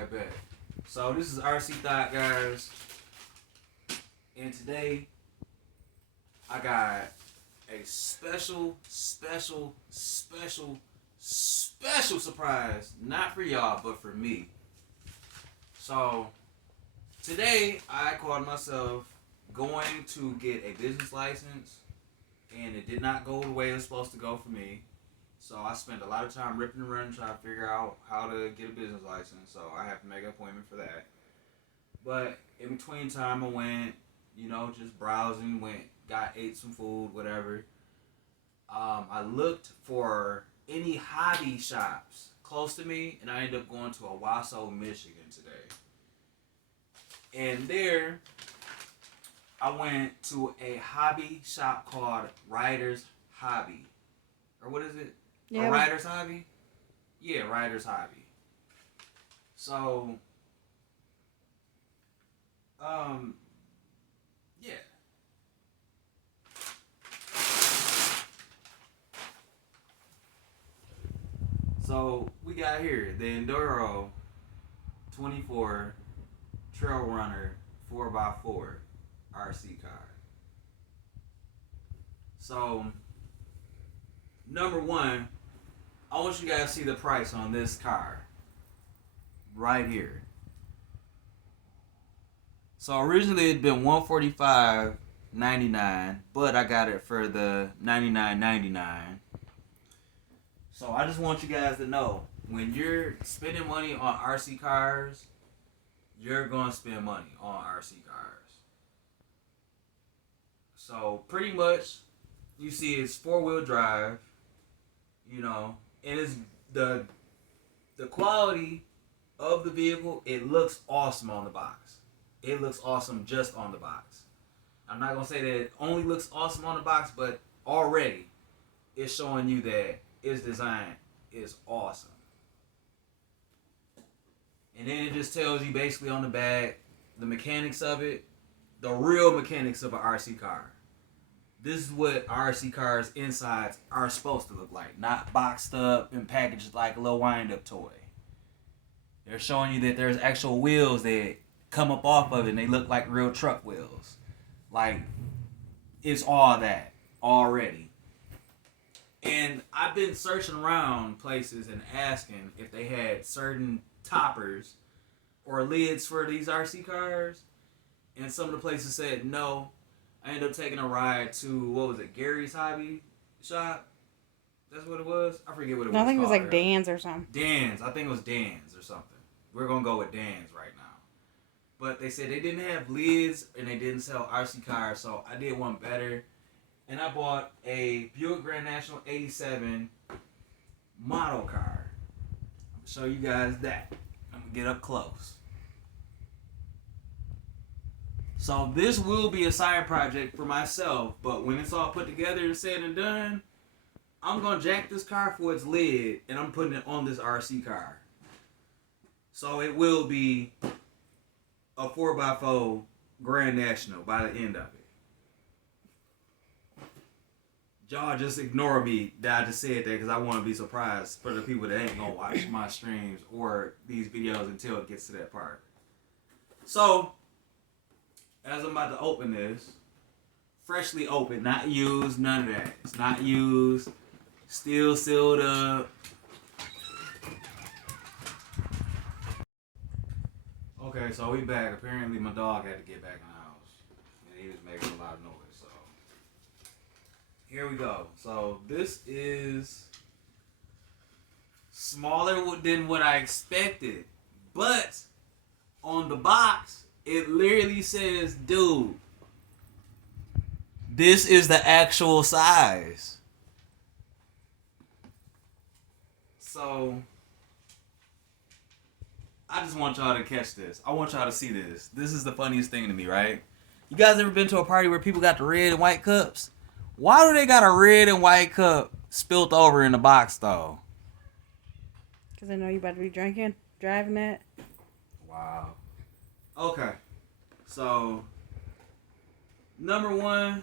Okay, bet. So this is RC Thought, guys, and today I got a special surprise, not for y'all, but for me. So today I called myself going to get a business license, and it did not go the way it was supposed to go for me. So I spent a lot of time ripping and running trying to figure out how to get a business license. So I have to make an appointment for that. But in between time, I went, just browsing, ate some food, whatever. I looked for any hobby shops close to me, and I ended up going to Owasso, Michigan today. And there, I went to a hobby shop called Rider's Hobby. Or what is it? Yeah, a Rider's Hobby? Yeah, Rider's Hobby. So, yeah. So, we got here the Enduro 24 Trailrunner 4x4 RC car. So, number one, I want you guys to see the price on this car. Right here. So originally it'd been $145.99, but I got it for the $99.99. So I just want you guys to know, when you're spending money on RC cars, you're gonna spend money on RC cars. So pretty much, you see it's 4-wheel drive, and it's the quality of the vehicle. It looks awesome on the box. It looks awesome just on the box. I'm not going to say that it only looks awesome on the box, but already it's showing you that its design is awesome. And then it just tells you basically on the back the mechanics of it, the real mechanics of an RC car. This is what RC cars insides are supposed to look like, not boxed up and packaged like a little wind-up toy. They're showing you that there's actual wheels that come up off of it and they look like real truck wheels. Like, it's all that already. And I've been searching around places and asking if they had certain toppers or lids for these RC cars, and some of the places said no. I ended up taking a ride to, Gary's Hobby Shop? That's what it was? I forget what it was I think it was called like Dan's or something. Dan's. I think it was Dan's or something. We're going to go with Dan's right now. But they said they didn't have lids and they didn't sell RC cars, so I did one better. And I bought a Buick Grand National 87 model car. I'm going to show you guys that. I'm going to get up close. So this will be a side project for myself, but when it's all put together and said and done, I'm going to jack this car for its lid, and I'm putting it on this RC car. So it will be a 4x4 Grand National by the end of it. Y'all just ignore me that I just said that because I want to be surprised for the people that ain't going to watch my streams or these videos until it gets to that part. So, as I'm about to open this, freshly opened, not used, none of that. It's not used, still sealed up. Okay, so we back. Apparently my dog had to get back in the house, and he was making a lot of noise, so here we go. So this is smaller than what I expected, but on the box, it literally says, dude, this is the actual size. So, I just want y'all to catch this. I want y'all to see this. This is the funniest thing to me, right? You guys ever been to a party where people got the red and white cups? Why do they got a red and white cup spilt over in the box, though? Because I know you about to be driving that. Wow. Okay. So, number one,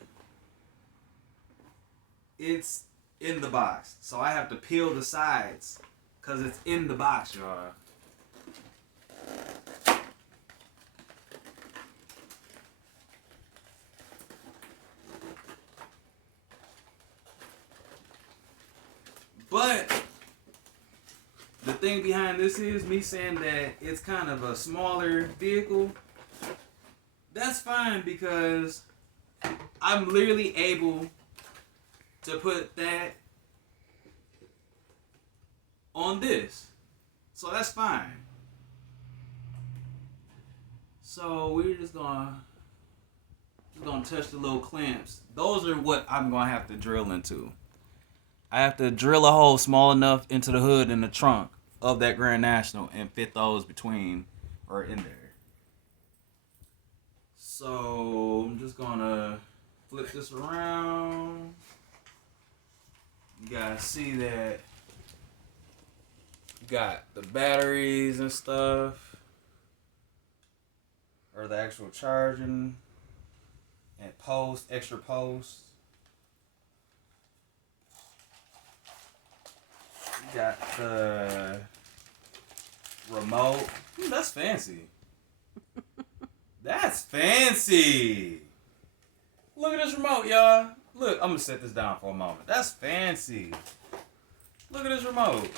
it's in the box. So I have to peel the sides because it's in the box, y'all. But the thing behind this is me saying that it's kind of a smaller vehicle. That's fine because I'm literally able to put that on this. So that's fine. So we're just gonna touch the little clamps. Those are what I'm gonna have to drill into. I have to drill a hole small enough into the hood and the trunk of that Grand National and fit those between or in there. So I'm just gonna flip this around. You guys see that you got the batteries and stuff, or the actual charging and extra posts. You got the remote. That's fancy. That's fancy. Look at this remote, y'all. Look, I'm gonna set this down for a moment. That's fancy. Look at this remote.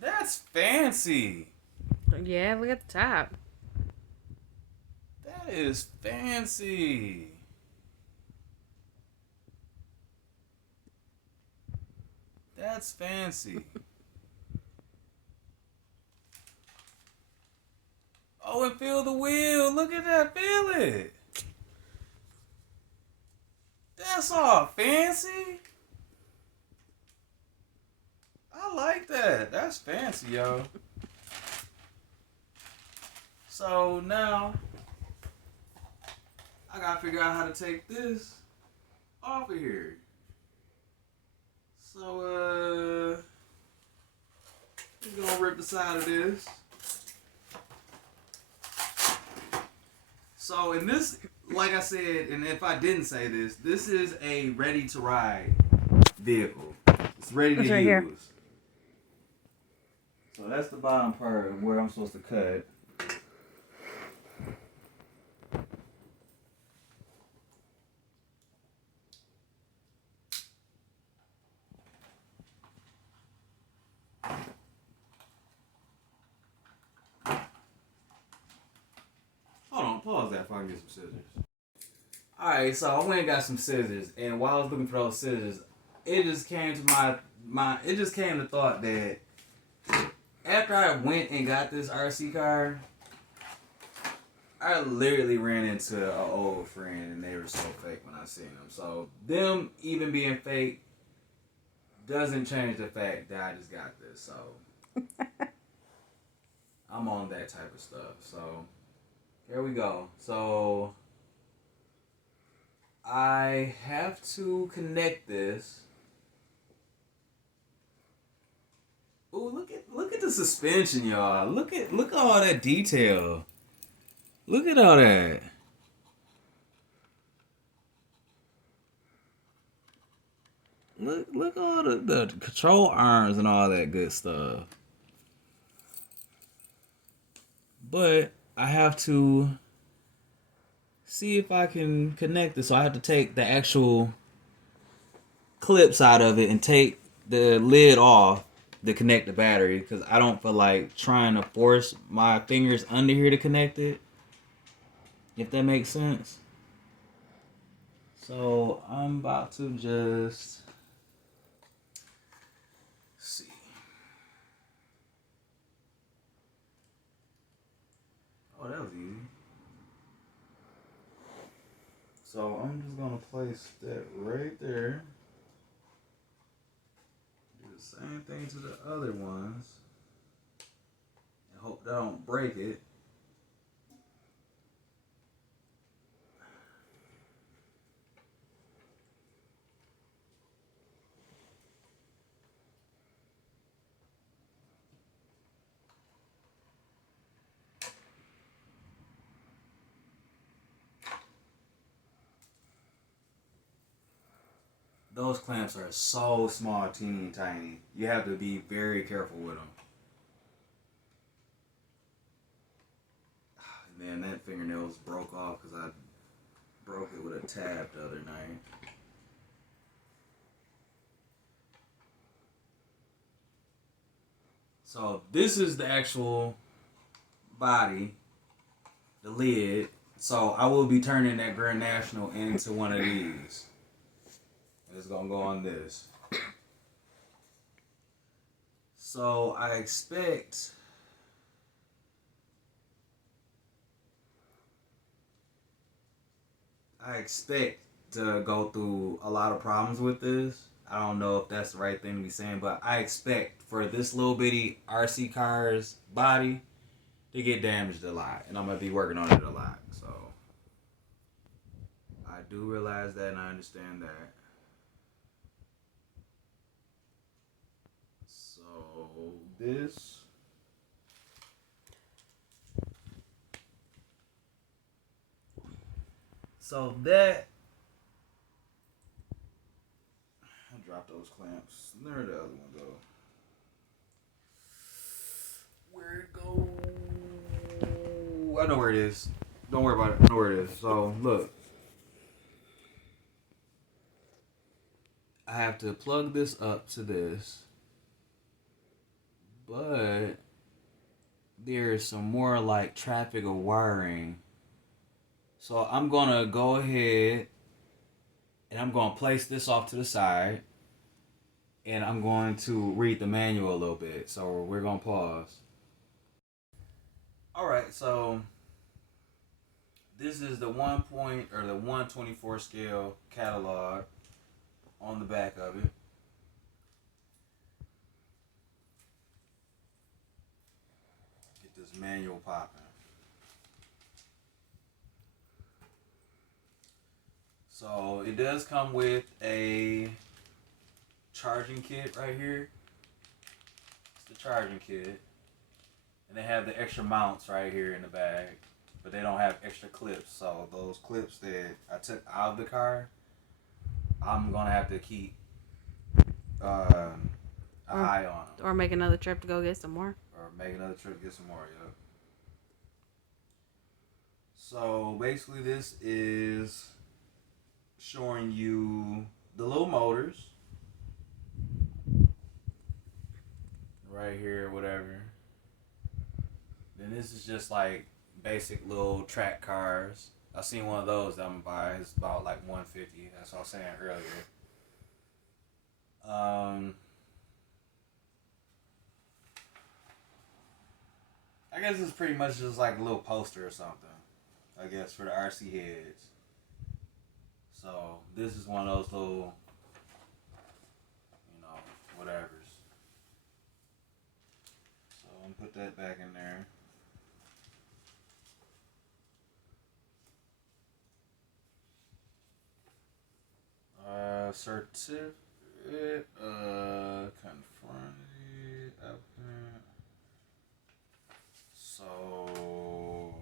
That's fancy. Yeah, look at the top. That is fancy. That's fancy. Oh, and feel the wheel. Look at that. Feel it. That's all fancy. I like that. That's fancy, yo. So now I gotta figure out how to take this off of here. So we're gonna rip the side of this. So in this, like I said, and if I didn't say this, this is a ready to ride vehicle. It's ready to It's right use. here. So that's the bottom part of where I'm supposed to cut. Hold on, pause that before I get some scissors. Alright, so I went and got some scissors, and while I was looking for those scissors, it just came to it just came to thought that after I went and got this RC car, I literally ran into an old friend, and they were so fake when I seen them. So them even being fake doesn't change the fact that I just got this. So I'm on that type of stuff. So here we go. So I have to connect this. Ooh, look at the suspension, y'all. Look at all that detail. Look at all that. Look all the control arms and all that good stuff. But I have to see if I can connect this. So I have to take the actual clips out of it and take the lid off to connect the battery, because I don't feel like trying to force my fingers under here to connect it, if that makes sense. So I'm about to just see. Oh, that was easy. So I'm just gonna place that right there. Do the same thing to the other ones. And hope that I don't break it. Those clamps are so small, teeny tiny. You have to be very careful with them. Man, that fingernails broke off because I broke it with a tab the other night. So this is the actual body, the lid. So I will be turning that Grand National into one of these. It's gonna go on this. So I expect to go through a lot of problems with this. I don't know if that's the right thing to be saying, but I expect for this little bitty RC car's body to get damaged a lot, and I'm gonna be working on it a lot. So I do realize that, and I understand that. So this, so that I dropped those clamps. Where the other one go? Where it go? I know where it is. Don't worry about it. I know where it is. So look, I have to plug this up to this, but there's some more like traffic or wiring. So I'm gonna go ahead and I'm gonna place this off to the side, and I'm going to read the manual a little bit. So we're gonna pause. All right, so this is the 124 scale catalog on the back of it. Get this manual popping. So it does come with a charging kit right here. It's the charging kit. And they have the extra mounts right here in the bag. But they don't have extra clips. So those clips that I took out of the car, I'm going to have to keep an eye on them. Or make another trip to go get some more. Or make another trip to get some more, yeah. So basically this is showing you the little motors. Right here, whatever. Then this is just like basic little track cars. I seen one of those that I'm gonna buy. It's about like 150. That's what I was saying earlier. I guess it's pretty much just like a little poster or something. I guess for the RC heads. So this is one of those little, whatevers. So I'm gonna put that back in there. Certificate, conformity, applicant. So,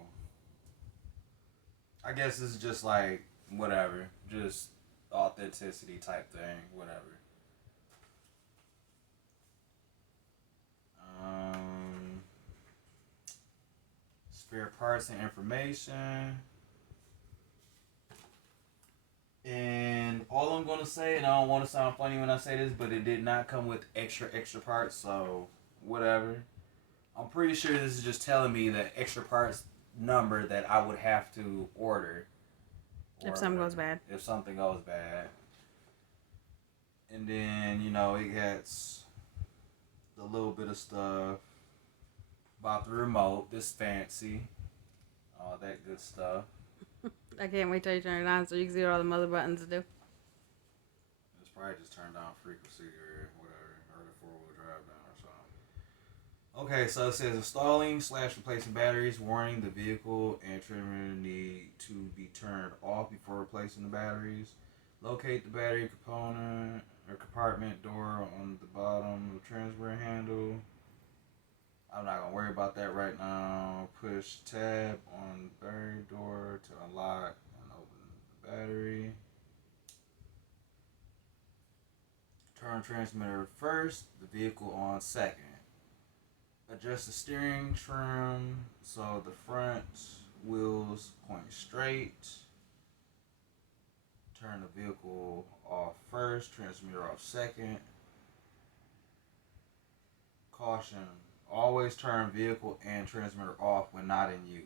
I guess this is just like, whatever, just authenticity type thing, whatever. Spare parts and information. And all I'm gonna say, and I don't want to sound funny when I say this, but it did not come with extra parts, so whatever. I'm pretty sure this is just telling me the extra parts number that I would have to order. If something goes bad. If something goes bad. And then, it gets the little bit of stuff about the remote, this fancy, all that good stuff. I can't wait till you turn it on so you can see what all the other buttons do. It's probably just turned down frequency or whatever, or the four-wheel drive down or something. Okay, so it says installing / replacing batteries. Warning: the vehicle and trimmer need to be turned off before replacing the batteries. Locate the battery component or compartment door on the bottom of the transfer handle. I'm not going to worry about that right now. Push tab on the battery door to unlock and open the battery. Turn transmitter first, the vehicle on second. Adjust the steering trim so the front wheels point straight. Turn the vehicle off first, transmitter off second. Caution, Always turn vehicle and transmitter off when not in use.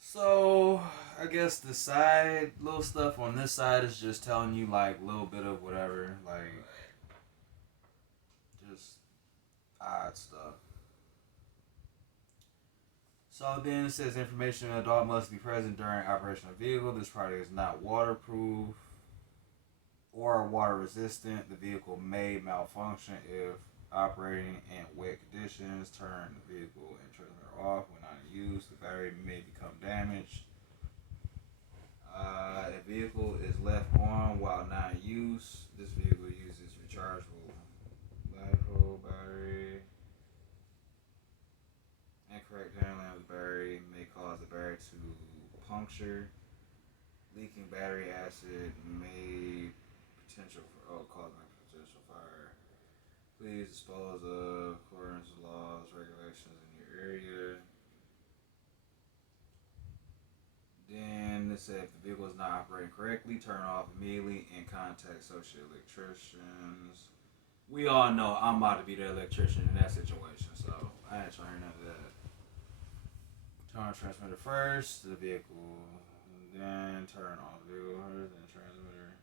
So I guess the side little stuff on this side is just telling you like a little bit of whatever, like just odd stuff. So then it says information an adult must be present during operation of vehicle. This product is not waterproof or water resistant. The vehicle may malfunction if operating in wet conditions. Turn the vehicle and transmitter off when not in use. The battery may become damaged. The vehicle is left on while not in use. This vehicle uses rechargeable LiPo battery. Incorrect handling of the battery may cause the battery to puncture. Leaking battery acid may cause potential fire. Please dispose of according to laws, regulations in your area. Then it said if the vehicle is not operating correctly, turn off immediately and contact associate electricians. We all know I'm about to be the electrician in that situation, so I ain't trying none of that. Turn on transmitter first to the vehicle, and then turn on the vehicle first, then transmitter.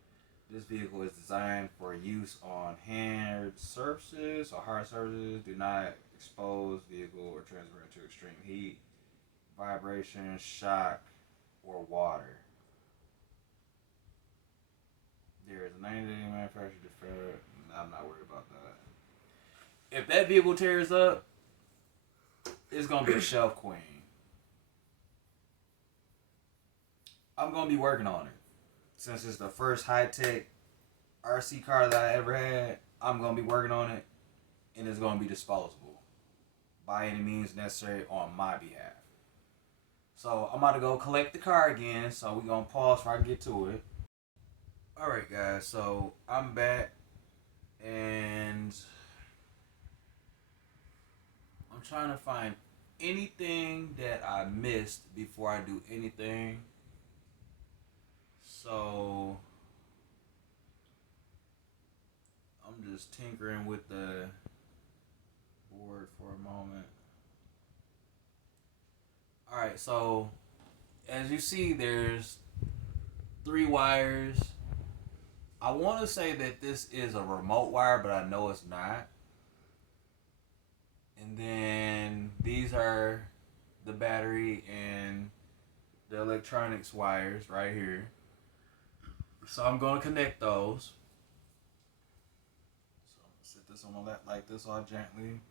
This vehicle is designed for use on hard surfaces or hard surfaces. Do not expose vehicle or transmitter to extreme heat, vibration, shock, or water. There is a 90-day manufacturer defect. I'm not worried about that. If that vehicle tears up, it's gonna be a shelf queen. I'm gonna be working on it. Since it's the first high-tech RC car that I ever had, I'm gonna be working on it, and it's gonna be disposable by any means necessary on my behalf. So I'm about to go collect the car again. So we're gonna pause before I get to it. All right, guys. So I'm back, and I'm trying to find anything that I missed before I do anything. So I'm just tinkering with the board for a moment. Alright, so as you see, there's 3 wires. I want to say that this is a remote wire, but I know it's not. And then these are the battery and the electronics wires right here. So I'm going to connect those. So I'm going to set this on my lap like this all gently.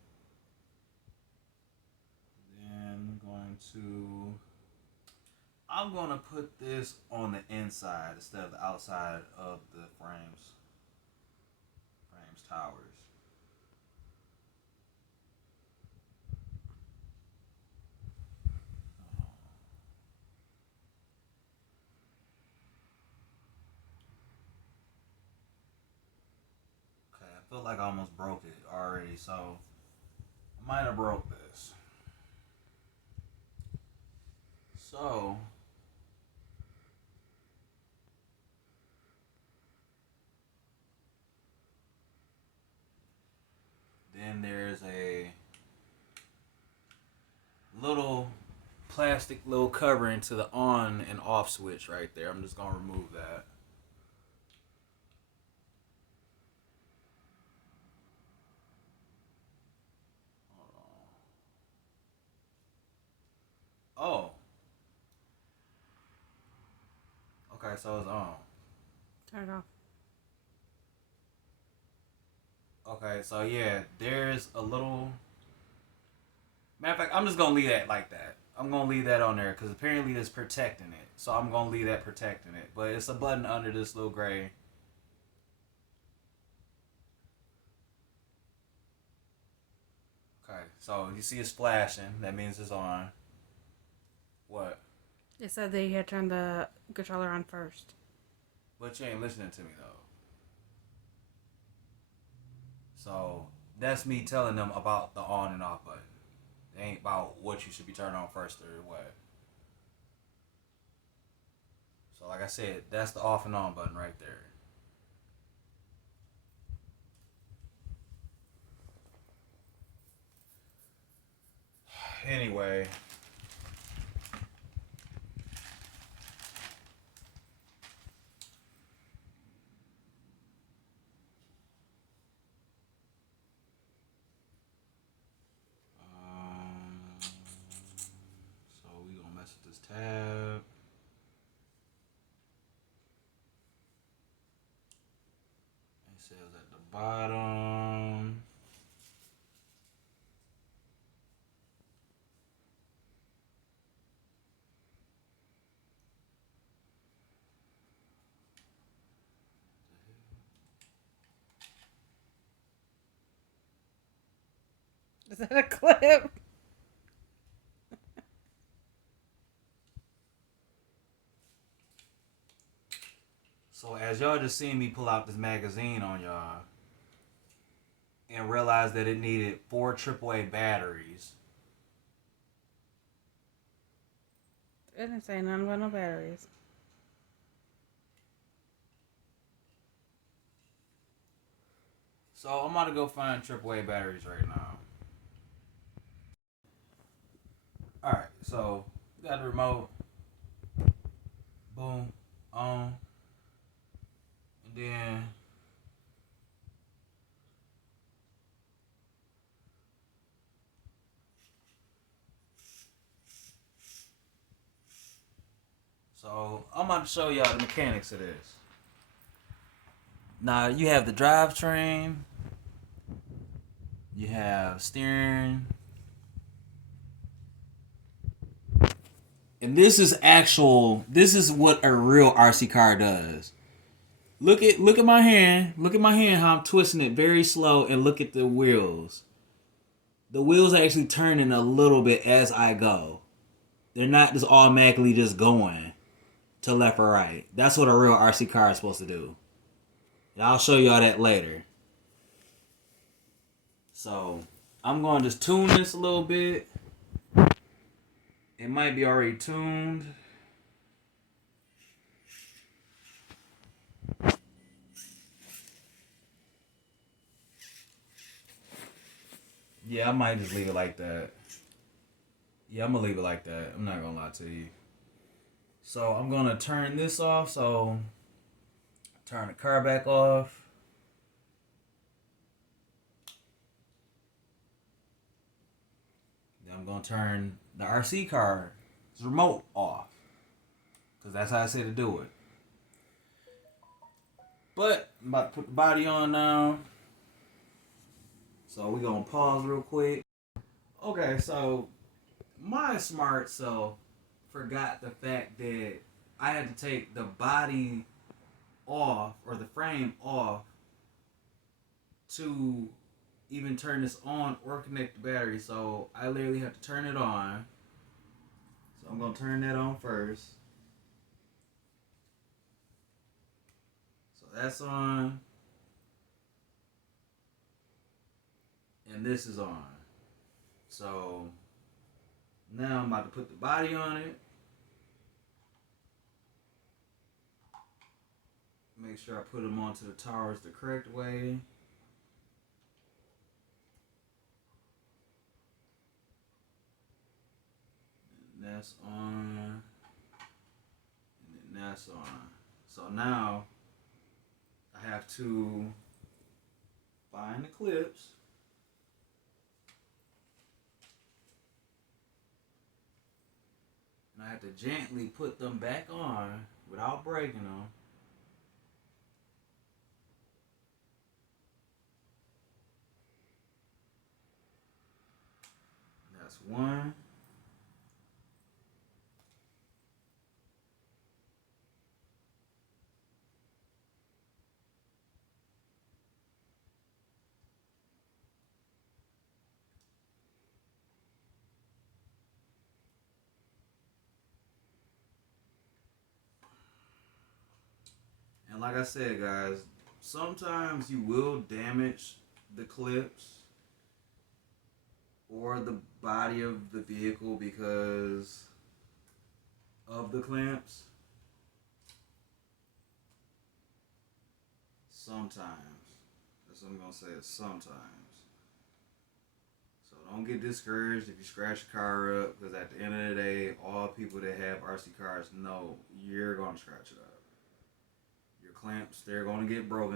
Then I'm going to put this on the inside instead of the outside of the frames towers. Okay, I feel like I almost broke it already, so I might have broke this. So then there's a little plastic little covering to the on and off switch right there. I'm just gonna remove that. Oh. Okay, so it's on. Turn it off. Okay, so yeah, there's a little. Matter of fact, I'm just gonna leave that like that. I'm gonna leave that on there because apparently it's protecting it. So I'm gonna leave that protecting it. But it's a button under this little gray. Okay, so you see it's flashing. That means it's on. What? It said that you had to turn the controller on first. But you ain't listening to me though. So that's me telling them about the on and off button. It ain't about what you should be turning on first or what. So like I said, that's the off and on button right there. Anyway, so we gonna mess with this tab. It says at the bottom. Is that a clip? So as y'all just seen me pull out this magazine on y'all and realize that it needed 4 AAA batteries. It didn't say nothing about no batteries. So I'm about to go find AAA batteries right now. Alright, so got the remote. Boom. On. And then so I'm about to show y'all the mechanics of this. Now you have the drivetrain, you have steering, and this is what a real RC car does. Look at my hand. Look at my hand how I'm twisting it very slow, and look at the wheels. The wheels are actually turning a little bit as I go. They're not just automatically just going to left or right. That's what a real RC car is supposed to do. And I'll show y'all that later. So I'm going to just tune this a little bit. It might be already tuned. Yeah, I might just leave it like that. Yeah, I'm going to leave it like that. I'm not going to lie to you. So I'm going to turn this off. So turn the car back off. Then I'm going to turn the RC car's remote off. Because that's how I say to do it. But I'm about to put the body on now. So we're going to pause real quick. Okay, so my smart self forgot the fact that I had to take the body off or the frame off to even turn this on or connect the battery. So I literally have to turn it on. So I'm going to turn that on first. So that's on. And this is on. So now I'm about to put the body on it. Make sure I put them onto the towers the correct way. And that's on. And then that's on. So now I have to find the clips. And I have to gently put them back on without breaking them. That's one. And like I said, guys, sometimes you will damage the clips or the body of the vehicle because of the clamps. sometimes. That's what I'm gonna say. Is sometimes. So don't get discouraged if you scratch your car up, because at the end of the day, all people that have RC cars know you're gonna scratch it up. Your clamps, they're gonna get broken.